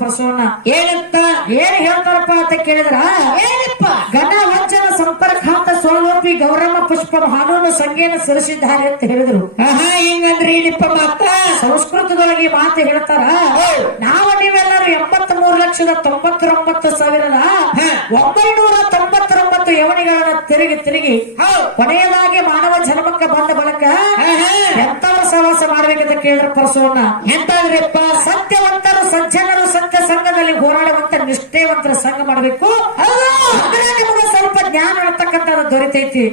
ಪ್ರಸವನ ಏನಂತ ಏನ್ ಹೇಳ್ತಾರಪ್ಪ ಅಂತ ಕೇಳಿದ್ರ? ಏನಪ್ಪ? ಗಣ ವಂಚನ ಸಂಪರ್ಕಾಂತ ಸೋಲೋಪಿ ಗೌರವ ಪುಷ್ಪ ಹಾನೂನು ಸಂಗೇನ ಸರಿಸಿದ್ದಾರೆ ಅಂತ ಹೇಳಿದ್ರು. ಆಹಾ ಹಿಂಗಂದ್ರಿ ಏನಪ್ಪ ಮಾತ. ಸಂಸ್ಕೃತದೊಳಗೆ ಮಾತು ಹೇಳ್ತಾರ. ನಾವು ನೀವೆಲ್ಲರೂ ಎಂಬತ್ ಮೂರು ಲಕ್ಷದ ತೊಂಬತ್ತೊಂಬತ್ತು ಸಾವಿರದ. ಒಂಬೈನೂರ ತೊಂಬತ್ತೊಂಬತ್ತು ಯವನಿಗಳನ್ನ ತಿರುಗಿ ತಿರುಗಿ ಕೊನೆಯದಾಗಿ ಮಾನವ ಜನ್ಮಕ್ಕೆ ಬಂದ ಬಳಿಕ. ಎಂತವರ ಸಹವಾಸ ಮಾಡ್ಬೇಕಂತ ಕೇಳಿದ್ರ ಪರಸೋಣ ಎಂತಾದ್ರಿಪ್ಪ ಸತ್ಯವಂತರು ಸಜ್ಜನರು ಸಂಘದಲ್ಲಿ ಹೋರಾಡುವಂತ ನಿಷ್ಠೇವಂತರ ಸಂಘ ಮಾಡಬೇಕು. ನಿಮಗೆ ಸ್ವಲ್ಪ ಜ್ಞಾನ ಇರತಕ್ಕಂತ ದೊರೆತೈತಿ.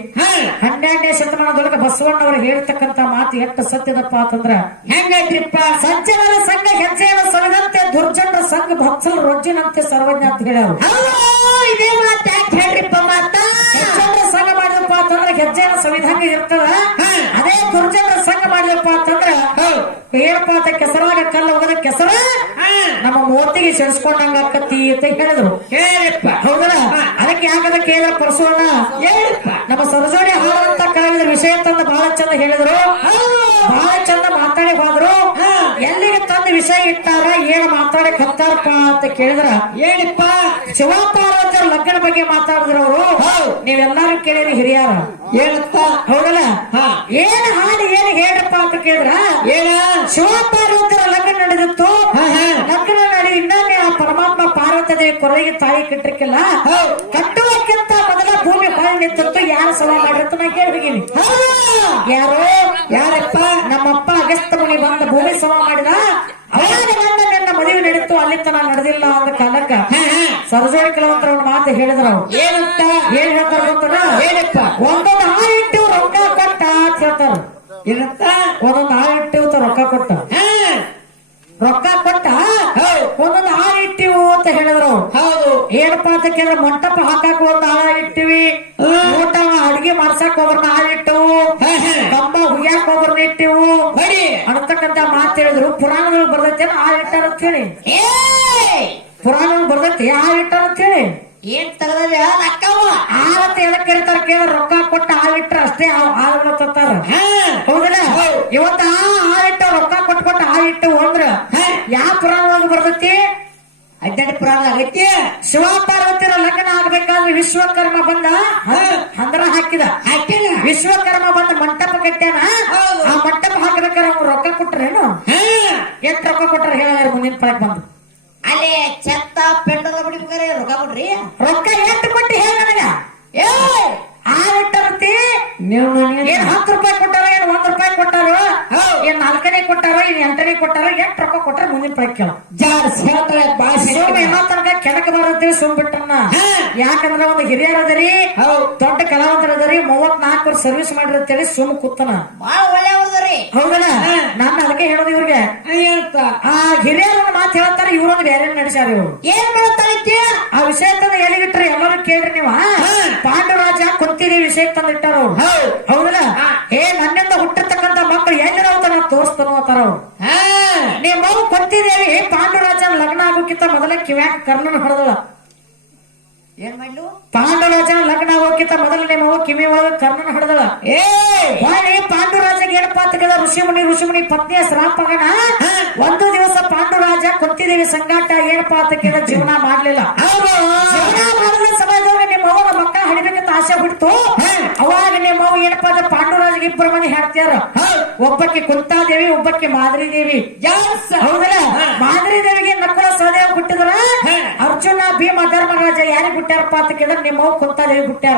ಹನ್ನೆರಡನೇ ಶತಮಾನದೊಳಗೆ ಬಸವಣ್ಣವರು ಹೇಳ್ತಕ್ಕಂತ ಮಾತು ಎಷ್ಟು ಸತ್ಯದಪ್ಪ ಅಂತಂದ್ರ ಹೆಂಗೈತ್ರಿಪ್ಪ? ಸಜ್ಜನರ ಸಂಘ ಹೆಜ್ಜೆಯನ್ನು ಸವಿದಂತೆ ದುರ್ಜನ ಸಂಘ ಭಕ್ಸಲ್ ರೊಜ್ಜಿನಂತೆ ಸರ್ವಜ್ಞ ಅಂತ ಹೇಳ್ಯಾರು. ಇದೇ ಮಾತ ಯಾಕೆ ಹೇಳ್ರಿಪ್ಪ ಮಾತಾ? ಸಂಘ ಹೆಜ್ಜೆಯನ್ನು ಸವಿದಂಗ ಇರ್ತದ. ಅದೇ ದುರ್ಜನರ ಸಂಘ ಮಾಡಿದಪ್ಪ ಅಂತಂದ್ರ ಏನಪ್ಪಾ ಅಂತ ಕೆಸರಾಗ ಕಲ್ಲ ಹೋಗದ ಕೆಸರ? ನಮ್ಮ ಮೂವತ್ತಿಗೆ ಸೇರಿಸ್ಕೊಂಡಂಗ ಆಕತಿ ಅಂತ ಹೇಳಿದ್ರು. ಹೌದಲ್ಲ? ಅದಕ್ಕೆ ಯಾಕದ ಕೇಳಿದ್ರ ಪರಸೋಣ ನಮ್ಮ ಸರಜೋಡಿ ಹಾಡುವಂತ ಕಾಲದ ವಿಷಯ ತಂದ ಬಹಳ ಚಂದ ಹೇಳಿದ್ರು. ಬಹಳ ಚಂದ ಮಾತಾಡಿ ವಿಷಯ ಇಟ್ಟಾರ ಏನ್ ಮಾತಾಡಕ್ ಹತ್ತಾರಪ್ಪ ಅಂತ ಕೇಳಿದ್ರ ಏನಿಪ್ಪ ಶಿವಪಾರ್ವತಿಯರ ಲಗ್ನ ಬಗ್ಗೆ ಮಾತಾಡಿದ್ರು ಅವರು. ನೀವೆಲ್ಲಾರು ಕೇಳಿರಿ ಹಿರಿಯರ. ಏನಪ್ಪ? ಹೌದಲ್ಲ. ಏನ್ ಹಾಡು ಏನ್ ಹೇಳಪ್ಪ ಅಂತ ಕೇಳಿದ್ರ? ಏನ? ಶಿವಪಾರ್ವತಿಯರ ಲಗ್ನ ನಡೆದಿತ್ತು. ಲಗ್ನ ನಡಿ ಇನ್ನೊಮ್ಮೆ ಆ ಪರಮಾತ್ಮ ಪಾರ್ವತ ದೇವಿ ಕೊರಳಿಗೆ ತಾಯಿ ಕಟ್ಟಿರ್ಕಿಲ್ಲ. ಕಟ್ಟುವಕ್ಕಿಂತ ಮೊದಲ ಭೂಮಿ ಹೊಳೆ ನಿಂತು ಯಾರು ಸಲಹೆ ಮಾಡಿರ್ತ ನಾ ಕೇಳಿ ಯಾರೋ ಯಾರು ಯಾರಪ್ಪ ನಮ್ಮಪ್ಪ ಅಗಸ್ತ ಮುನಿ ಬಂದ ಭೂಮಿ ಸಮ ಮಾಡಿದ ಅವಾಗ ನನ್ನ ನನ್ನ ಮದುವೆ ನಡೀತು ಅಲ್ಲಿ ತನ ನಡೆದಿಲ್ಲ ಅಂದ ಕಾಲಕ್ಕ ಸರಜೋಡಿ ಕೆಲವಂತರ ಒಂದು ಮಾತು ಹೇಳಿದ್ರ ಅವ್ರು. ಏನಂತ? ಏನ್ ಹೇಳ್ತಾರ ಏನಪ್ಪ? ಒಂದೊಂದು ಹಾಳು ಇಟ್ಟು ರೊಕ್ಕ ಕೊಟ್ಟ ಅಂತ ಹೇಳ್ತಾರ ಏನಂತ? ಒಂದೊಂದು ಹಾಳು ಇಟ್ಟು ರೊಕ್ಕ ಕೊಟ್ಟ. ರೊಕ್ಕ ಕೊಟ್ಟ. ಒಂದೊಂದು ಹಾಳು ಇಟ್ಟಿವು ಅಂತ ಹೇಳಿದ್ರು ಅವ್ರು. ಹೌದು. ಏನಪ್ಪ ಅಂತ ಕೇಳಿದ್ರೆ ಮಂಟಪ ಹಾಕಾಕ ಒಂದು ಹಾಳ ಇಟ್ಟಿವಿ. ಊಟ ಅಡಿಗೆ ಮಾಡ್ಸಕ್ ಒಬ್ಬರನ್ನ ಆಳ ಇಟ್ಟವು. ಕಂಬ ಹುಯ್ಯಾಕ ಒಬ್ಬರನ್ನ ಇಟ್ಟಿವು. ಬಡಿ ಅನ್ನತಕ್ಕಂತ ಮಾತು ಹೇಳಿದ್ರು. ಪುರಾಣಗಳು ಬರ್ತೈತೆ ಇಟ್ಟಾರ ಅಂತ ಹೇಳಿ ಪುರಾಣದೊಳಗೆ ಬರ್ತೈತಿ ಆಳ ಇಟ್ಟಾರ ಅಂತ ಹೇಳಿ ಏನ್ ತಗದ ಆಳತ್ತ ಎದಕ್ ಕರೀತಾರ ಕೇಳ ರೊಕ್ಕ ಕೊಟ್ಟ ಆಳ ಇಟ್ರ ಅಷ್ಟೇ ಹಾಲು ತತ್ತಾರ ಹೌದಲ್ಲ. ಇವತ್ತ ಆಳ ಇಟ್ಟ ರೊಕ್ಕ ಕೊಟ್ಟು ಕೊಟ್ಟ ಆಳ ಇಟ್ಟು ಅಂದ್ರ ಹಾ. ಯಾವ ಪುರಾಣ ಬರ್ತೈತಿ? ಅಜ್ಜನ ಪುರಾಣ ಆಗೈತಿ. ಶಿವ ಪಾರ್ವತಿರ ಲಗ್ನ ಆಗ್ಬೇಕಾದ್ರೆ ವಿಶ್ವಕರ್ಮ ಬಂದ ಹಂದ್ರ ಹಾಕಿದ. ವಿಶ್ವಕರ್ಮ ಬಂದ ಮಂಟಪ ಕಟ್ಟ್ಯಾನ. ಆ ಮಂಟಪ ಹಾಕ್ಬೇಕಾರ ಅವ್ರು ರೊಕ್ಕ ಕೊಟ್ರೇನು? ಹಾ. ಎಷ್ಟ್ ರೊಕ್ಕ ಕೊಟ್ಟಾರ ಹೇಳ ಮುಂದಿನ ಪಳಕ್ ಬಂದು? ಅಲ್ಲೇ ಚೆತ್ತ ಪೆಟ್ಟದ ಬಿಡ್ಬೇಕಾರೆ ರೊಕ್ಕ ಕೊಡ್ರಿ. ರೊಕ್ಕ ಎಷ್ಟು ಕೊಟ್ಟು ಹೇಳ ನನಗ. ಏ ಆ ಇಟ್ಟರಂತಿ ಏನ್ ಹತ್ತು ರೂಪಾಯಿ ಕೊಟ್ಟಾರ ಏನ್ ಒಂದ್ ರೂಪಾಯಿ ಕೊಟ್ಟಾರೋ. ಏನ್ ನಾಲ್ಕನೇ ಕೊಟ್ಟಾರೋ ಏನ್ ಎಂಟನೇ ಕೊಟ್ಟಾರ ಎಷ್ಟ್ ರೊಕ್ಕ ಕೊಟ್ಟಾರ ಮುಂದಿನ ಕೇಳ. ಜಾರ್ಸ್ ಹೇಳ್ತಾಳೆ ಸುಮ್ ಇನ್ನೂ ತನಕ ಕೆಳಕ ಬರುತ್ತೆ ಸುಮ್ ಬಿಟ್ಟನ್ನ. ಯಾಕಂದ್ರ ಒಂದು ಹಿರಿಯರ್ ಅದರಿ ಹೌದು. ದೊಡ್ಡ ಕಲಾವಂತರ ಅದರಿ ಮೂವತ್ನಾಲ್ಕು ವರ್ಷ ಸರ್ವಿಸ್ ಮಾಡಿರತ್ತೇಳಿ ಸುಮ್ ಕೂತನ. ಬಾಳ ಒಳ್ಳೆ ಹೋದ್ರಿ ನಾನು ಅದಕ್ಕೆ ಹೇಳೋದು ಇವ್ರಿಗೆ. ಆ ಹಿರಿಯರ ಒಂದು ಮಾತು ಹೇಳ್ತಾರೆ ಇವ್ರೊಂದು ಬೇರೆ ನಡೆಸ್ಯಾರ ಇವ್ರು? ಏನ್ ಮಾಡ್ತಾಳೈತಿ ಆ ವಿಷಯ ತಂದು ಎಲ್ಲಿಗಿಟ್ರಿ ಎಲ್ಲರೂ ಕೇಳ್ರಿ ನೀವು ಪಾಂಡುರಾಜ ಕುತ್ತಿರಿ ವಿಷಯ ತಂದಿಟ್ಟಾರ ಅವ್ರು. ಹೌದು. ಹೌದಲ್ಲ? ಏ ಮಕ್ಕಳು ತೋರಿಸ್ತಾನೋ ಅಂತಾರ ನಿಮ್ಮ ಮಗು ಕೊತ್ತಿದೇವಿ ಪಾಂಡುರಾಜನ ಲಗ್ನ ಆಗೋಕ್ಕಿಂತ ಮೊದಲ ಕಿವ್ಯಾಕ ಕರ್ಣನ ಹೊಡೆದಳ. ಏನ್ ಮಾಡ್ಲು? ಪಾಂಡುರಾಜನ ಲಗ್ನ ಆಗೋಕ್ಕಿಂತ ಮೊದಲ ನಿಮ್ಮ ಮಗು ಕಿವಿ ಒಳಗ ಕರ್ಣನ ಹೊಡೆದಳ. ಏ! ಪಾಂಡುರಾಜಗೆ ಏನಪ್ಪಾ ಕೇಳಿದ ಋಷಿಮುನಿ ಋಷಿಮುನಿ ಪತ್ನಿಯ ಶ್ರಾಪಗಣ ಒಂದು ದಿವಸ ಪಾಂಡುರಾಜ ಕೊತ್ತಿದೇವಿ ಸಂಗಾಟ ಏನಪ್ಪಾ ಅಂತ ಜೀವನ ಮಾಡ್ಲಿಲ್ಲ. ಜೀವನ ಮಾಡಿದ ಸಮಯದೊಳಗೆ ನಿಮ್ಮ ಮಕ್ಕಳ ಹಡಿಬೇಕಂತ ಆಸೆ ಬಿಡ್ತು ಅವಾಗ ನಿಮ್ಮ ಮಗು ಏನಪ್ಪಾ ಅಂದ್ರೆ ಪಾಂಡುರಾಜಗೆ ಇಬ್ಬರು ಮಂದಿ ಹೇಳ್ತಾರ ಒಬ್ಬಕ್ಕೆ ಕುಂತಾದೇವಿ ಒಬ್ಬಕ್ಕೆ ಮಾದರಿ ದೇವಿ. ಹೌದಲ್ಲ? ಮಾದರಿ ದೇವಿಗೆ ನಕುಲ ಸಹದೇವ ಬಿಟ್ಟಿದ್ರ ಅರ್ಜುನ ಭೀಮ ಧರ್ಮರಾಜ ಯಾರಿಗೆ ಬಿಟ್ಟಾರಪ್ಪ ಅಂತ ಕೇಳಿದ್ರೆ ನಿಮ್ಮ ಅವ್ವ ಕುಂತಾದೇವಿ ಬಿಟ್ಟಾರ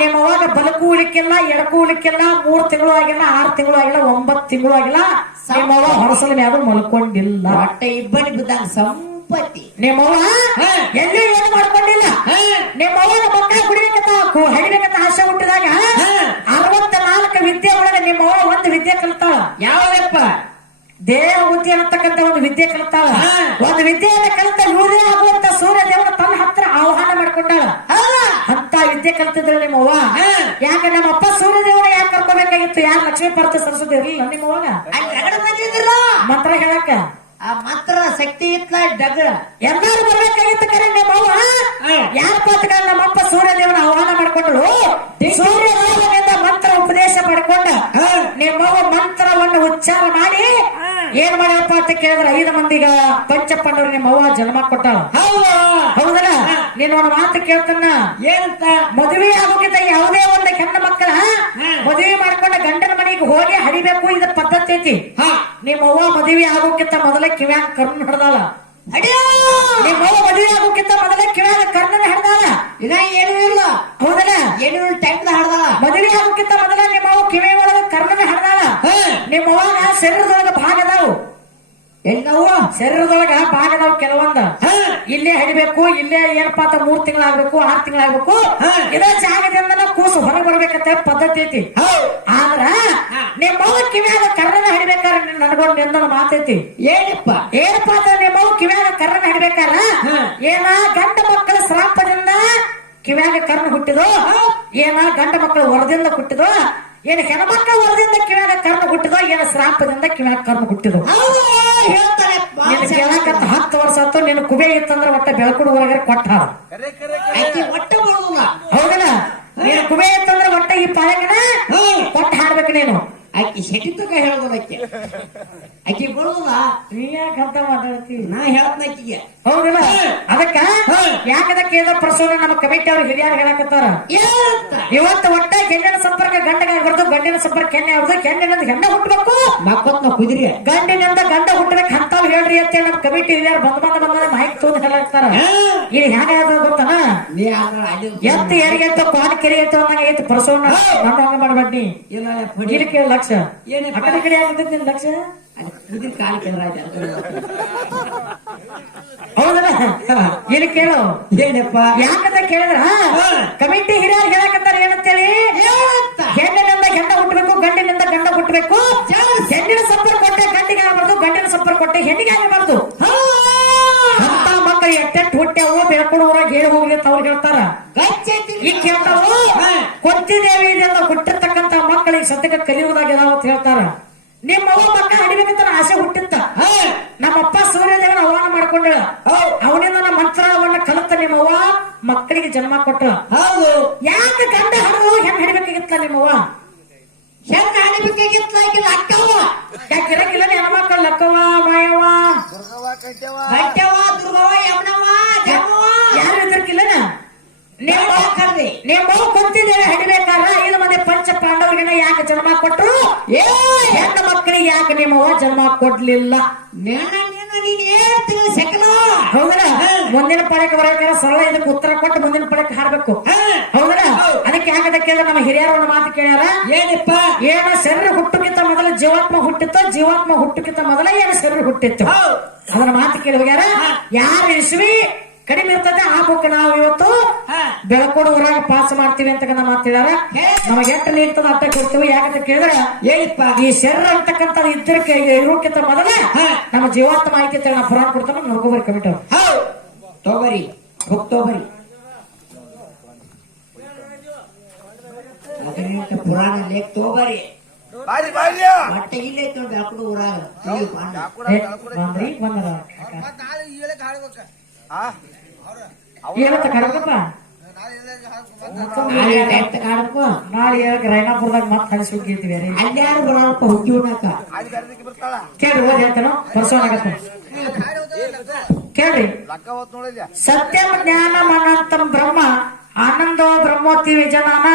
ನಿಮ್ಮ ಅವಾಗ ಬಲಕು ಉಳಿಕಿಲ್ಲ ಎಡಕು ಉಳಿಕಿಲ್ಲ ಮೂರ್ ತಿಂಗಳು ಆಗಿಲ್ಲ ಆರ್ ತಿಂಗಳು ಆಗಿಲ್ಲ ಒಂಬತ್ ತಿಂಗಳು ಆಗಿಲ್ಲ. ನಿಮ್ಮ ಅವ್ವ ಹೊರಸಲ ಯಾರು ಮಲ್ಕೊಂಡಿಲ್ಲ. ಹೊಟ್ಟೆ ಇಬ್ಬನಿ ಬಿದ್ದಂಗ ಸಂಪತ್ತಿ. ನಿಮ್ಮವ ಎಲ್ಲಿ ಏನು ಮಾಡ್ಕೊಂಡಿಲ್ಲ ನಿಮ್ಮ ಅವ್ವನ ಮಕ್ಕಳ ಕುಡಿಬೇಕಂತ ಕು- ಹಡಿಬೇಕಂತ ಆಸೆ ಹುಟ್ಟಿದಾಗ ಅರವತ್ತ ನಾಲ್ಕು ವಿದ್ಯೆ ಒಳಗೆ ನಿಮ್ಮ ಅವ್ವ ಒಂದು ವಿದ್ಯೆ ಕಲಿತಾಳ ಯಾವಪ್ಪ ದೇವಗುತಿ ಅನ್ನತಕ್ಕಂತ ಒಂದು ವಿದ್ಯೆ ಕಲಿತಾಳ. ಒಂದು ವಿದ್ಯೆಯನ್ನ ಕಲಿತ ಇವ್ರೇ ಆಗುವಂತ ಸೂರ್ಯ ದೇವನ ತನ್ನ ಹತ್ರ ಆಹ್ವಾನ ಮಾಡ್ಕೊಂಡಾಳ. ಅಂತ ವಿದ್ಯೆ ಕಲ್ತಿದ್ರ ನಿಮ್ಮವ್ವ. ಯಾಕೆ ನಮ್ಮ ಅಪ್ಪ ಸೂರ್ಯ ದೇವನ ಯಾಕೆ ಕರ್ಕೋಬೇಕಾಗಿತ್ತು? ಯಾರು ಲಕ್ಷ್ಮೀ ಪರ್ತ ಸರಸ್ವತಿ ಇರ್ಲಿಲ್ಲ ನಿಮ್ಮವಾಗ ಮಂತ್ರ ಹೇಳಕ್ಕ. ಆ ಮಾತ್ರ ಶಕ್ತಿ ಇತ್ತ ಡಗ. ಎಲ್ಲಾರು ಬರ್ಬೇಕಾಗಿತ್ತು ಕರೆ ನಿಮ್ಮವ್ವ? ಯಾರು ಪಾತ್ರ ನಮ್ಮ ನಮ್ಮಪ್ಪ ಸೂರ್ಯ ದೇವನ ಆಹ್ವಾನ ಮಾಡ್ಕೊಂಡಳು? ಸೂರ್ಯ ದೇವನಿಂದ ಮಂತ್ರ ಉಪದೇಶ ಮಾಡ್ಕೊಂಡ ನಿಮ್ಮವ್ವ ಮಂತ್ರವನ್ನು ಉಚ್ಚಾರ ಮಾಡಿ ಏನ್ ಮಾಡ್ಯಪ್ಪ ಅಂತ ಕೇಳಿದ್ರೆ ಐದು ಮಂದಿಗ ಪಂಚಪ್ಪಣ್ಣವ್ರಿಗೆ ನಿಮ್ಮ ಅವ್ವ ಜನ್ಮ ಕೊಟ್ಟ. ಹೌದಾ? ಹೌದಲ್ಲ? ನೀನ್ ಒಂದು ಮಾತು ಕೇಳ್ತಾನ ಏನಂತ? ಮದುವೆ ಆಗೋಕಿಂತ ಯಾವುದೇ ಒಂದು ಹೆಣ್ಣು ಮಕ್ಕಳ ಮದುವೆ ಮಾಡ್ಕೊಂಡ ಗಂಡನ ಮನೆಗೆ ಹೋಗಿ ಹರಿಬೇಕು ಇದು ಪದ್ಧತಿ ಐತಿ. ನಿಮ್ಮ ಅವ್ವ ಮದುವೆ ಆಗೋಕಿಂತ ಮೊದಲ ಕಿವ್ಯಾಗ ಕರ್ನ ಹಿಡ್ದಾಳ ಅಡಿಯೋ ನಿಮ್ಮ ಅವ್ವ ಮದುವೆ ಆಗೋಕ್ಕಿಂತ ಮೊದಲ ಕಿವ್ಯಾಗ ಕರ್ನನ ಹಿಡ್ದಾಳ ಇನ್ನ ಏನು ಇಲ್ಲ ಹೌದಲ್ಲ ಏನು ಟೈಮ್ ಹಡ್ದಲ್ಲ ಮದುವೆ ಆಗೋಕ್ಕಿಂತ ಮೊದಲ ನಿಮ್ಮ ಅವ್ವ ಕಿವಿ ಒಳಗ ಕರ್ನನ ಹಿಡ್ದಾಳ ನಿಮ್ಮ ಅವ್ವಗ ಶರೀರದೊಳಗ ಭಾಗ ಅದಾವು ಎಲ್ಲವೂ ಶರೀರದೊಳಗ ಭಾಗ ಅದಾವು ಕೆಲವೊಂದ ಇಲ್ಲೇ ಹಡಿಬೇಕು ಇಲ್ಲೇ ಏನಪ್ಪಾ ಅಂತ ಮೂರ್ ತಿಂಗಳಾಗ್ಬೇಕು ಆರ್ ತಿಂಗಳಾಗ್ಬೇಕು. ಇದೇ ಜಾಗದಿಂದ ಕೂಸು ಹೊರಗೆ ಬರ್ಬೇಕಂತ ಪದ್ಧತಿ ಐತಿ. ಆದ್ರ ನಿಮ್ಮ ಅವ್ವ ಕಿವ್ಯಾಗ ಕರ್ರನ ಹಿಡಿಬೇಕಾದ್ರೆ ನನಗೊಂದು ನಿಂದನ ಮಾತೈತಿ ಏನಪ್ಪ? ಏನಪ್ಪಾ ಅಂದ್ರೆ ನಿಮ್ಮ ಅವ್ವ ಕಿವ್ಯಾಗ ಕರ್ರನ ಹಿಡಿಬೇಕಾರ ಏನ ಗಂಡ ಮಕ್ಕಳ ಶ್ರಾಪದಿಂದ ಕಿವ್ಯಾಗ ಕರ್ನ ಹುಟ್ಟಿದೋ? ಏನ ಗಂಡ ಮಕ್ಕಳ ಹೊರದಿಂದ ಹುಟ್ಟಿದೋ? ಏನ ಹೆಣ್ಮಕ್ಳ ವರದಿಂದ ಕಿಣಾಗ ಕರ್ಮ ಹುಟ್ಟಿದೋ ಏನ ಶ್ರಾಪದಿಂದ ಕಿಣಾಗ ಕರ್ಮ ಹುಟ್ಟಿದೋ? ಹೇಳಕಂತ ಕೇಳಕತ್ತ ಹತ್ತು ವರ್ಷ ಆತು ನಿನ್ನ ಕುಬೆ ಇತ್ತಂದ್ರ ಒಟ್ಟ ಬೆಳಕುಡು ಹೊರಗಡೆ ಕೊಟ್ಟ ಹೌದಲ್ಲ? ನೀನು ಕುಬೆ ಇತ್ತಂದ್ರ ಒಟ್ಟ ಈ ಪಾಯಕನ ಕೊಟ್ಟ ಹಾಡ್ಬೇಕು ನೀನು. ಆಕಿ ಸೆಟಿ ತಕ ಹೇಳೋದಿಲ್ಲ ಆಕಿ. ಆಕಿ ಬರೋದಿಲ್ಲ? ನೀ ಯಾಕೆ ಅಂತ ಮಾತಾಡ್ತೀವಿ ನಾ ಹೇಳ್ತೀನಿ ಆಕಿಗೆ. ಹೌದಿಲ್ಲ? ಅದಕ್ಕ? ಯಾಕದಕ್ಕೆ ಏನೋ ಪ್ರಸೋನ ನಮ್ಮ ಕಮಿಟಿ ಅವ್ರು ಹಿರಿಯರು ಹೇಳಕತ್ತಾರ? ಇವತ್ತ ಒಟ್ಟ ಹೆಣ್ಣಿನ ಸಂಪರ್ಕ ಗಂಡಗ ಬರ್ದು ಗಂಡಿನ ಸಂಪರ್ಕ ಕೆನ್ನೆ ಆಗ್ಬಾರ್ದು ಹೆಣ್ಣಿನಿಂದ ಹೆಣ್ಣ ಹುಟ್ಟಬೇಕು ಮಕ್ಕಳ ಕುದಿರಿ ಗಂಡಿನಿಂದ ಗಂಡ ಹುಟ್ಟಬೇಕು ಅಂತಾವ್ ಹೇಳ್ರಿ ಅಂತೇಳಿ ನಮ್ಮ ಕಮಿಟಿ ಹಿರಿಯರು ಬಂದ್ ಬಂದ ಬಂದ ಮಾಹಿತಿ ತೋರಿಸ ಹೇಳಕ್ತಾರ ಇಲ್ಲಿ ಹೇಗಾದ ಗೊತ್ತಾನ? ನೀ ಯಾರಿಗೆ ಅಂತ ಎತ್ತ ಕ್ವಾನ್ ಕೆರೆ ಅಂತ ಐತಿ ಪ್ರಸವನ ಮಾಡಬೇಡಿ ಹಂಗ ಇಲ್ಲ ಕೇಳ ಲಕ್ಷ? ಆ ಕಡೆ ಈ ಕಡೆ ಆಗ್ತೈತಿ ನಿನ್ ಲಕ್ಷ ಕುದಿರಿ ಕಾಲು ಕೆಳಗೆ ಹೌದಲ್ಲ? ಇಲ್ಲಿ ಕೇಳು? ಏನಪ್ಪ? ಯಾಕಂತ ಕೇಳಿದ್ರ? ಕಮಿಟಿ ಹಿರಿಯರು ಹೇಳಕತ್ತಾರ ಏನಂತೇಳಿ? ಏನಂತ ಹೆಣ್ಣಿನಿಂದ ಗಂಡ ಹುಟ್ಟಬೇಕು ಗಂಡಿನಿಂದ ಗಂಡ ಹುಟ್ಟಬೇಕು. ಹೆಣ್ಣಿನ ಸಂಪರ್ಕ ಕೊಟ್ಟೆ ಗಂಡಿಗೆ ಆಗಬಾರ್ದು ಗಂಡಿನ ಸಂಪರ್ಕ ಕೊಟ್ಟೆ ಹೆಣ್ಣಿಗೆ ಆಗಬಾರ್ದು. ಅಂತ ಮಕ್ಕಳು ಎಟ್ಟೆಟ್ಟು ಹುಟ್ಟ್ಯಾವು ಬೆಳ್ಕೊಂಡು ಊರಾಗ ಹೇಳಿ ಹೋಗ್ಲಿ ಅಂತ ಅವ್ರು ಹೇಳ್ತಾರ. ಈಗ ಕೇಳ್ತಾವು ಕೊತ್ತಿದೇವಿ ಇದೆಲ್ಲ ಹುಟ್ಟಿರ್ತಕ್ಕಂತ ಮಕ್ಕಳಿಗೆ ಸದ್ಯಕ್ಕೆ ಕಲಿಯುವುದಾಗಿ ಇದಾವ ಅಂತ ಹೇಳ್ತಾರ. ನಿಮ್ಮ ಅವ್ವ ಮಕ್ಕ ಅಡಿಬೇಕಂತ ಆಸೆ ಹುಟ್ಟಿತ್ತ. ನಮ್ಮಪ್ಪ ಸೂರ್ಯದೇವನ ಆಹ್ವಾನ ಮಾಡ್ಕೊಂಡ ಅವನಿಂದ ನಮ್ಮ ಮಂತ್ರವನ್ನ ಕಲಿತ ನಿಮ್ಮವ್ವ ಮಕ್ಕಳಿಗೆ ಜನ್ಮ ಕೊಟ್ಟ. ಹೌದು. ಯಾಕೆ ಗಂಡ ಹಡದು ಹೆಂಗ್ ಹಿಡಿಬೇಕಾಗಿತ್ತ ನಿಮ್ಮವ್ವ ಹೆಂಗ ಹಣಿಬೇಕಾಗಿತ್ತು ಆಕಿನ ಅಕ್ಕವ್ವ? ಯಾಕೆ ಇರಕ್ಕಿಲ್ಲ ಹೆಣ್ಮಕ್ಳು ಲಕ್ಕವ್ವ ಮಾಯವ್ವ? ಗಂಟೆವ ದುರ್ಗವ್ವ ಯಮನವ್ವ ಯಾರು ಇದ್ರಕ್ಕಿಲ್ಲ ನಿಮ್ಮ ಕರ್ದಿ ನಿಮ್ಮ ಕುಂತಿದ್ದೇವೆ ಹಿಡಿಬೇಕಾರ ಐದು ಮಂದಿ ಪಂಚ ಪಾಂಡವರಿಗೆನ ಯಾಕೆ ಜನ್ಮ ಕೊಟ್ಟರು ಹೆಣ್ಣು ಮಕ್ಕಳಿಗೆ ಯಾಕೆ ನಿಮ್ಮವ ಜನ್ಮ ಕೊಡ್ಲಿಲ್ಲ? ಹೌದ್ರ ಮುಂದಿನ ಪಳಕ್ಕೆ ಬರಬೇಕಾದ್ರೆ ಸರಳ ಇದಕ್ಕೆ ಉತ್ತರ ಕೊಟ್ಟು ಮುಂದಿನ ಪಳಕ್ಕೆ ಹಾಡ್ಬೇಕು. ಹೌದ್ರ ಅದಕ್ಕೆ ಯಾಕದ ಕೇಳಿದ್ರೆ ನಮ್ಮ ಹಿರಿಯರ ಒಂದು ಮಾತು ಕೇಳ್ಯಾರ. ಏನಪ್ಪ? ಏನ ಶರೀರ ಹುಟ್ಟಕ್ಕಿಂತ ಮೊದಲ ಜೀವಾತ್ಮ ಹುಟ್ಟಿತ್ತು ಜೀವಾತ್ಮ ಹುಟ್ಟಕ್ಕಿಂತ ಮೊದಲ ಏನ ಶರೀರ ಹುಟ್ಟಿತ್ತು? ಅದನ್ನ ಮಾತು ಕೇಳಿ ಹೋಗ್ಯಾರ ಯಾರ ಇಸ್ವಿ ಕಡಿಮೆ ಇರ್ತದೆ ಆ ಬುಕ್ ನಾವು ಇವತ್ತು ಬೆಳಕೋಡು ಊರಾಗ ಪಾಸ್ ಮಾಡ್ತೀವಿ ಅಂತ ನಮ್ಮ ಮಾತು ಹೇಳ್ಯಾರ. ನಮಗೆ ಎಷ್ಟು ನೀಡ್ತದ ಅಂತ ಕೊಡ್ತೀವಿ ಯಾಕಂತ ಕೇಳಿದ್ರೆ ಏನಿಪ್ಪ ಈ ಶರೀರ ಅಂತಕ್ಕಂಥ ಇದ್ರಕ್ಕೆ ಇರೋಕ್ಕಿಂತ ಮೊದಲ ನಮ್ಮ ಜೀವಾತ್ಮ ಮಾಹಿತಿ ಅಂತ ನಾವು ಪುರಾಣ ಕೊಡ್ತಾನೆ ನೋಡ್ಕೋಬರಿ ಕಮಿಟಿ ಅವ್ರು ಹೋಗ್ತೋಬರಿ ಪುರಾಣ ಲೇಖ ತೋಬರಿ ಬಾರಿ ಬಾರಿ ಮತ್ತೆ ಇಲ್ಲೇ ನೋಡಿ ಊರಾಗ. ಬಂದ್ರಿ ಬಂದ್ರಿ. ಏನಂತ ಕಾಡಪ್ಪ ನಾಳೆ ಹೇಳಕ್ ರೈನಾಪುರದಾಗ ಮತ್ತೆ ಹೋಗಿರ್ತೀವಿ ರೀ ಅಲ್ಲಿ ಯಾರು? ಉಣ್ಣಾಕ ಹೇಳ್ತೇನೋ ಸತ್ಯಂ ಜ್ಞಾನಂ ಅನಂತಂ ಬ್ರಹ್ಮ ಆನಂದೋ ಬ್ರಹ್ಮೋತ್ತಿ ವಿಜನಾನ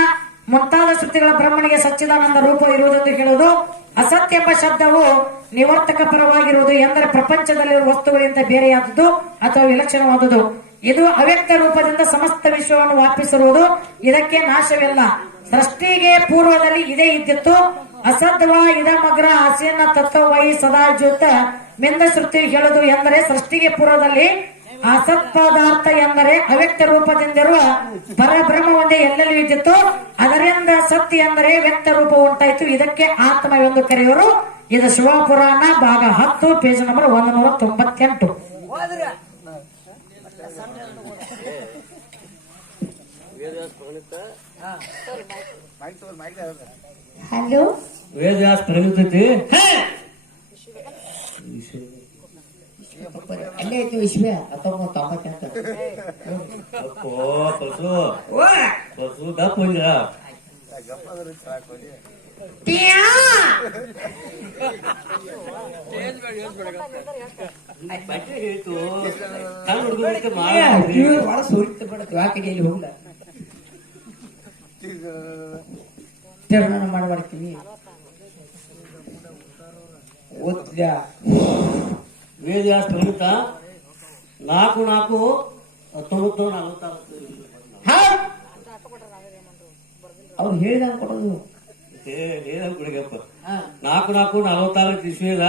ಮುಂತಾದ ಶ್ರುತಿಗಳ ಬ್ರಹ್ಮನಿಗೆ ಸಚ್ಚಿದಾನಂದ ರೂಪ ಇರುವುದೆಂದು ಹೇಳುವುದು ಅಸತ್ಯ ಎಂಬ ಶಬ್ದವು ನಿವರ್ತಕ ಪರವಾಗಿರುವುದು ಎಂದರೆ ಪ್ರಪಂಚದಲ್ಲಿರುವ ವಸ್ತುಗಳಿಂದ ಬೇರೆಯಾದದ್ದು ಅಥವಾ ವಿಲಕ್ಷಣವಾದುದು ಇದು ಅವ್ಯಕ್ತ ರೂಪದಿಂದ ಸಮಸ್ತ ವಿಶ್ವವನ್ನು ವ್ಯಾಪಿಸಿರುವುದು ಇದಕ್ಕೆ ನಾಶವಿಲ್ಲ. ಸೃಷ್ಟಿಗೆ ಪೂರ್ವದಲ್ಲಿ ಇದೇ ಇದ್ದಿತ್ತು. ಅಸದ್ವ ಇದಮಗ್ರ ಹಸಿನ ತತ್ವವಾಯಿ ಸದಾ ಜ್ಯೋತ ಮಿಂದ ಶ್ರುತಿ ಹೇಳುದು ಎಂದರೆ ಸೃಷ್ಟಿಗೆ ಪೂರ್ವದಲ್ಲಿ ಅಸತ್ ಪದಾರ್ಥ ಎಂದರೆ ಅವ್ಯಕ್ತ ರೂಪದಿಂದಿರುವ ಪರಬ್ರಹ್ಮ ಒಂದೇ ಎಲ್ಲೆಲ್ಲೂ ಇದ್ದಿತ್ತು? ಅದರಿಂದ ಸತ್ಯ ಎಂದರೆ ವ್ಯಕ್ತ ರೂಪ ಉಂಟಾಯ್ತು. ಇದಕ್ಕೆ ಆತ್ಮ ಎಂದು ಕರೆಯುವರು ಇದು ಶಿವಪುರಾಣ ಭಾಗ ಹತ್ತು ಪೇಜ್ ನಂಬರ್ ಒಂದು ನೂರ ತೊಂಬತ್ತೆಂಟು ಮೈಕ್ ತಗೊಂಡ್ ಮೈಕ್ ಹಲೋ ವೇದ ಪ್ರಗತೈತಿ ಅಲ್ಲೇ ಐತಿ ವಿಶ್ವ ಹತ್ತೊಂಬತ್ತು ಪಶು ಪಶು ಹೋಗಿರ ಕಿವಿ ಒಳ ಸುರಿತ ಬಿಡುತ್ತೆ ಆ ಕಡೆ ಇಲ್ಲಿ ಹೋಗ್ಲ ಮಾಡ್ಬಾರ್ತೀನಿ ಓದ್ತಿದ್ಯಾ ವೇದವ್ಯಾಸ ಪ್ರಯುಕ್ತ ನಾಲ್ಕು ನಾಲ್ಕು ಹತ್ತೊಂಬತ್ತು ನಲವತ್ತಾರು ಅವ್ರು ಹೇಳಿದಂಗ ಕೊಡೋದು ಹೇಳ ಕುಡಿಗಪ್ಪ ಹಾ. ನಾಲ್ಕು ನಾಲ್ಕು ನಲವತ್ತಾರು ಇಸ್ವಿಯದ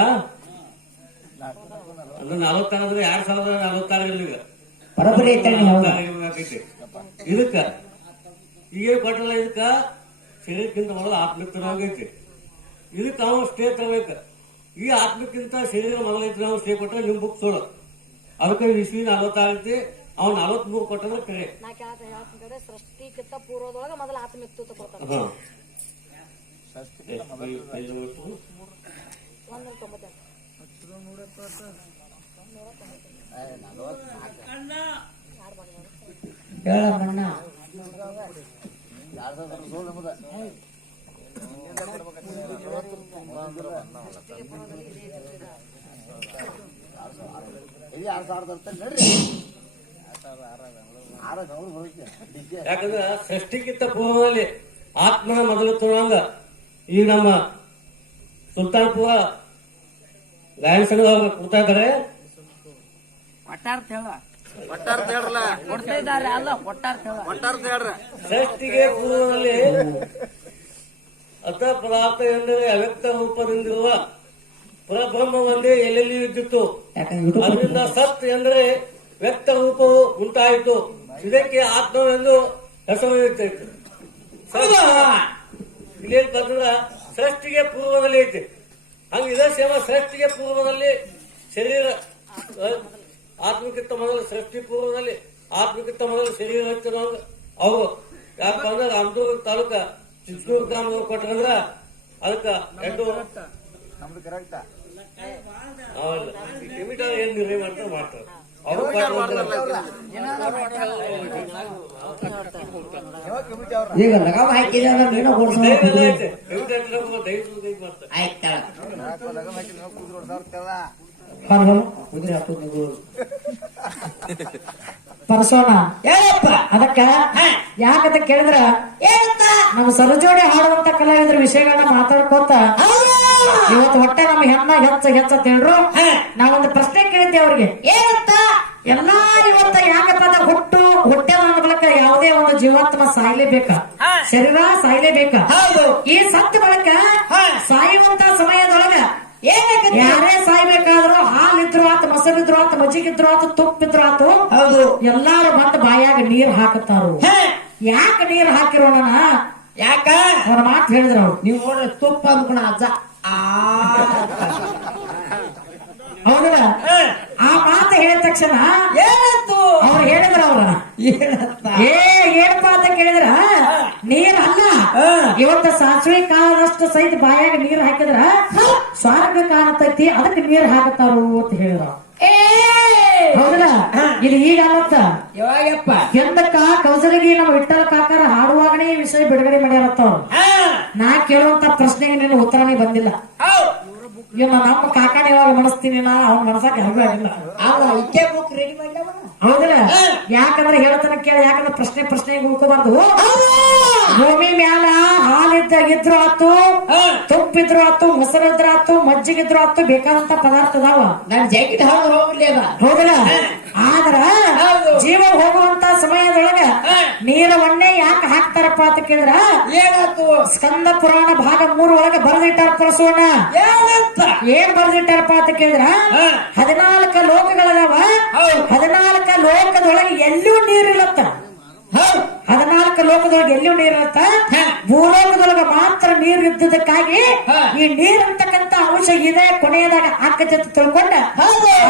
ಅಂದ್ರೆ ನಲವತ್ತಾರು ಅಂದ್ರೆ ಎರಡ್ ಸಾವಿರದ ನಲವತ್ತಾರು ಈಗ. ಇದಕ್ಕ? ಈಗ ಕೊಟ್ಟಲ್ಲ ಇದಕ್ಕ? ಶರೀರಕ್ಕಿಂತ ಒಳ್ಳೆ ಆತ್ಮಕ್ಕೆ ಆಗೈತಿ ಇದಕ್ಕೆ ನಾವು ಸ್ಟೇ ತಗೋಬೇಕ ಈ ಆತ್ಮಕ್ಕಿಂತ ಶರೀರ ಮೊದಲೈತಿ ನಾವು ಸ್ಟೇ ಕೊಟ್ಟರೆ ನಿಮ್ ಬುಕ್ ಸೋಳು. ಅದಕ್ಕೆ ಇಸ್ವಿ ನಲವತ್ತಾಗುತ್ತೆ ಅವ್ ನಲವತ್ ಮೂರು ಕೊಟ್ಟಂದ್ರೆ ಕರೆ ಸೃಷ್ಟಿಕ್ಕಿಂತ ಪೂರ್ವದೊಳಗ ಮೊದಲ ಆತ್ಮ ಕೊಡ್ತಾನೆ ಹಾ. ಯಾಕಂದ್ರೆ ಸೃಷ್ಟಿಗಿಂತ ಪೂರ್ವದಲ್ಲಿ ಆತ್ಮನ ಮೊದಲು ತರುವಂಗ ಈಗ ನಮ್ಮ ಸುಲ್ತಾನ್ಪುರ ಗಾಯನ ಸಂಘದವ್ರು ಕೂತಾ ಇದ್ದಾರೆ. ಕೊಡ್ತಾ ಇದ್ದಾರೆ ಅಲ್ಲ ಸೃಷ್ಟಿಗೆ ಪೂರ್ವದಲ್ಲಿ ಅಥ ಪದಾರ್ಥ ಎಂದರೆ ಅವ್ಯಕ್ತ ರೂಪದಿಂದಿರುವ ಪರಬ್ರಹ್ಮ ಒಂದೇ ಎಲ್ಲೆಲ್ಲಿ ಇದ್ದಿತ್ತು? ಅದರಿಂದ ಸತ್ ಎಂದರೆ ವ್ಯಕ್ತ ರೂಪವು ಉಂಟಾಯಿತು. ಇದಕ್ಕೆ ಆತ್ಮವೆಂದು ಹೆಸರು ಇರ್ತೈತೆ ಇಲ್ಲೇನ್ ಬಂದ್ರ ಸೃಷ್ಟಿಗೆ ಪೂರ್ವದಲ್ಲಿ ಐತಿ. ಹಂಗ ಇದೇ ಸೇವ ಸೃಷ್ಟಿಗೆ ಪೂರ್ವದಲ್ಲಿ ಶರೀರ ಆತ್ಮಕ್ಕಿಂತ ಮೊದಲು ಸೃಷ್ಟಿ ಪೂರ್ವದಲ್ಲಿ ಆತ್ಮಕ್ಕಿಂತ ಮೊದಲು ಶರೀರ ಹಚ್ಚಿರೋಂಗ ಅವರು ಯಾಕಂದ್ರೆ ರಾಮದುರ್ಗ ತಾಲೂಕ ಚಿಕ್ಕೂರು ಗ್ರಾಮದವ್ರು ಕೊಟ್ರಂದ್ರ ಅದಕ್ಕ ಎಂಟು ನಮ್ದು ಕರೆಕ್ಟ್ ಲಿಮಿಟ್ ಏನ್ ನಿರ್ಣಯ ಮಾಡ್ತಾರೆ ಮಾಡ್ತಾರೆ. ಅವರು ಈಗ ಲಗಾಮ ಹಾಕಿದ್ರೆ ಅಂದ್ರೆ ನೀನು ಓಡಿಸೋ ಆಯ್ತಾ. ಲಗನ್ ಹಾಕಿ ನಾವು ಕೂತ್ರು ಹೊಡ್ದಾಡ್ತೇವ ಕುದುರೆ ಹಾಕೋದು ಅದಕ್ಕ? ಯಾಕಂತ ಕೇಳಿದ್ರ? ನಮ್ಮ ಸರಜೋಡಿ ಹಾಡುವಂತ ಕಲಾವಿದ್ರ ವಿಷಯಗಳನ್ನ ಮಾತಾಡ್ಕೋತ ಇವತ್ತು ಹೊಟ್ಟೆ ನಮ್ಮ ಹೆಣ್ಣ ಹೆಚ್ಚ ಹೆಚ್ಚ ತಿಳ್ರು ನಾವೊಂದು ಪ್ರಶ್ನೆ ಕೇಳಿದ್ದೆ ಅವ್ರಿಗೆ. ಏನಂತ? ಎಲ್ಲಾ ಇವತ್ತ ಯಾಕಪ್ಪ ಹುಟ್ಟು ಹೊಟ್ಟೆ ಬಳಿಕ ಯಾವುದೇ ಒಂದು ಜೀವಾತ್ಮ ಸಾಯ್ಲೇಬೇಕ ಶರೀರ ಸಾಯ್ಲೇಬೇಕ ಈ ಸತ್ತ ಬಳಕ ಸಾಯುವಂತ ಸಮಯದೊಳಗ ಯಾರೇ ಸಾಯ್ಬೇಕಾದ್ರೂ ಹಾಲಿದ್ರು ಆತ ಮೊಸರಿದ್ರು ಆತ ಮಜ್ಜಿಗಿದ್ರು ಆತ ತುಪ್ಪಿದ್ರು ಆತು ಎಲ್ಲಾರು ಬಂದು ಬಾಯಾಗ ನೀರ್ ಹಾಕುತ್ತಾರು. ಯಾಕ ನೀರ್ ಹಾಕಿರೋಣ? ಯಾಕ? ಅವ್ರ ಮಾತು ಹೇಳಿದ್ರು ಅವ್ರು. ನೀವು ನೋಡ್ರಿ ತುಪ್ಪ ಅನ್ಕೊಂಡ ಅಜ್ಜ. ಆ. ಹೌದಲ್ಲ? ಆ ಮಾತು ಹೇಳಿದ ತಕ್ಷಣ ಏನಂತು? ಅವ್ರು ಹೇಳಿದ್ರ ಅವ್ರ. ಏ ಏನಪ್ಪ ಅಂತ ಕೇಳಿದ್ರ? ನೀರ್ ಅಲ್ಲ. ಇವತ್ತ ಸಾಸಿವೆ ಕಾಳದಷ್ಟು ಸಹಿತ ಬಾಯಾಗ ನೀರ್ ಹಾಕಿದ್ರ ಸ್ವಾರ್ಗ ಕಾಣತೈತಿ ಅದಕ್ಕೆ ನೀರ್ ಹಾಕತ್ತಾರು ಅಂತ ಹೇಳಿದ್ರ ಹೌದಲ್ಲ? ಇಲ್ಲಿ ಈಗ ಅಲ್ಲತ್ತ ಯಾವಾಗಪ್ಪ? ಎಂದಕ್ಕ ಕೌಸಲಿಗೆ ನಮ್ಮ ವಿಠಲ ಕಾಕಾರ ಹಾಡುವಾಗನೇ ಈ ವಿಷಯ ಬಿಡುಗಡೆ ಮಾಡ್ಯಾರತ್ತವ್ರು ನಾ ಕೇಳುವಂತ ಪ್ರಶ್ನೆಗೆ ನಿನ್ನ ಉತ್ತರನೇ ಬಂದಿಲ್ಲ. ಇನ್ನು ನಮ್ಮ ಕಾಕಾನ ಯಾವಾಗ ಮನಸ್ತೀನಿ ನಾ ಅವ್ನ ಮನಸ್ಸಾಗ ಮಾಡ್ಲವ ಹೌದಲ್ಲ? ಯಾಕಂದ್ರೆ ಹೇಳ್ತಾನ ಕೇಳ ಯಾಕಂದ್ರೆ ಪ್ರಶ್ನೆ ಪ್ರಶ್ನೆ ಉಳ್ಕೋಬಾರ್ದು. ಭೂಮಿ ಮ್ಯಾಲ ಹಾಲಿದ್ದಾಗಿದ್ರು ಆತು ತುಪ್ಪಿದ್ರು ಆತು ಇದ್ರ ಆತು ಮಜ್ಜಿಗಿದ್ರು ಆತು ಬೇಕಾದಂತ ಪದಾರ್ಥ ಅದಾವ. ನನ್ ಜಾಕೆಟ್ ಹಾಳು ಹೋಗ್ಲಿ ಅದ ಹೌದಲ್ಲ? ಆದ್ರ ಜೀವ ಹೋಗುವಂತ ಸಮಯದೊಳಗ ನೀರವನ್ನೇ ಯಾಕೆ ಹಾಕ್ತಾರಪ್ಪ ಅಂತ ಕೇಳಿದ್ರ? ಏನಾಯ್ತು? ಸ್ಕಂದ ಪುರಾಣ ಭಾಗ ಮೂರು ಒಳಗೆ ಬರೆದಿಟ್ಟಾರ ಏನಂತ ಏನ್ ಬರ್ದಿಟ್ಟಾರಪ್ಪ ಅಂತ ಕೇಳಿದ್ರ? ಹದಿನಾಲ್ಕ ಲೋಕಗಳದಾವ. ಹದಿನಾಲ್ಕ ಲೋಕದೊಳಗೆ ಎಲ್ಲೂ ನೀರಿಲ್ಲತ್ತ. ಹದಿನಾಲ್ಕು ಲೋಕದೊಳಗೆ ಎಲ್ಲೂ ನೀರಿರುತ್ತ ಭೂಲೋಕದೊಳಗ ಮಾತ್ರ ನೀರು ಇದ್ದುದಕ್ಕಾಗಿ ಈ ನೀರ್ ಅಂತಕ್ಕಂತ ಅಂಶ ಇದೆ ಕೊನೆಯದಾಗ ಅಕ್ಕ ಜೊತೆ ತಿಳ್ಕೊಂಡ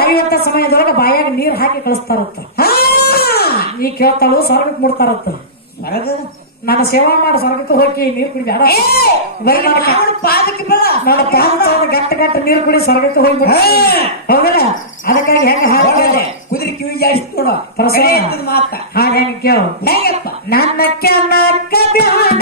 ಐವತ್ತ ಸಮಯದೊಳಗ ಬಾಯಾಗ ನೀರ್ ಹಾಕಿ ಕಳಿಸ್ತಾರತ್ತ ಈ ಕೇಳ್ತಾಳು ಸ್ವರ್ಗಕ್ಕೆ ಮುಡ್ತಾರತ್ತ ನನ್ನ ಸೇವಾ ಮಾಡಿ ಸ್ವರ್ಗಕ್ಕೆ ಹೋಗಿ ನೀರು ಕುಡಿ ಬೇಡ ಬರೀ ನನ್ನ ಕ- ಪಾದಕ್ಕೆ ಬೇಡ ನನ್ನ ತೊಳ್ದು ಗಟ್ಟ ಗಟ್ಟ ನೀರು ಕುಡಿ ಸ್ವರ್ಗಕ್ಕೆ ಹೋಗಿ ಹೌದಲ್ಲ? ಅದಕ್ಕಾಗಿ ಹೆಂಗ ಹಾಡ್ತಾರೆ ಕುದುರೆ ಕಿವಿ ಜಾಸ್ತಿ ನೋಡ. ಪ್ರಸನ್ನ. ಮಾತ. ಹಾಗೆ ಕೇಳು. ಹೇಗಪ್ಪ ನನ್ನ ಕೆನಕ ಬ್ಯಾಡ